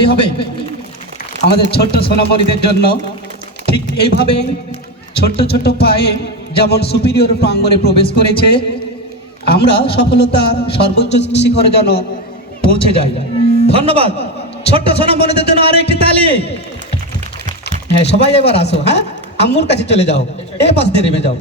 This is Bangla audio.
খালি হবে? আমাদের ছোট্ট সোনামণিদের জন্য ঠিক এইভাবে ছোট্ট ছোট্ট পায়ে যেমন সুপিরিয়র প্রাঙ্গণে প্রবেশ করেছে, আমরা সফলতার সর্বোচ্চ শিখরে যেন পৌঁছে যাই। ধন্যবাদ। ছোট্ট সোনামণিদের জন্য আরও একটি তালি। হ্যাঁ সবাই এবার আসো হ্যাঁ? আম্মুর কাছে চলে যাও। এ পাশ দিয়ে নেমে যাও।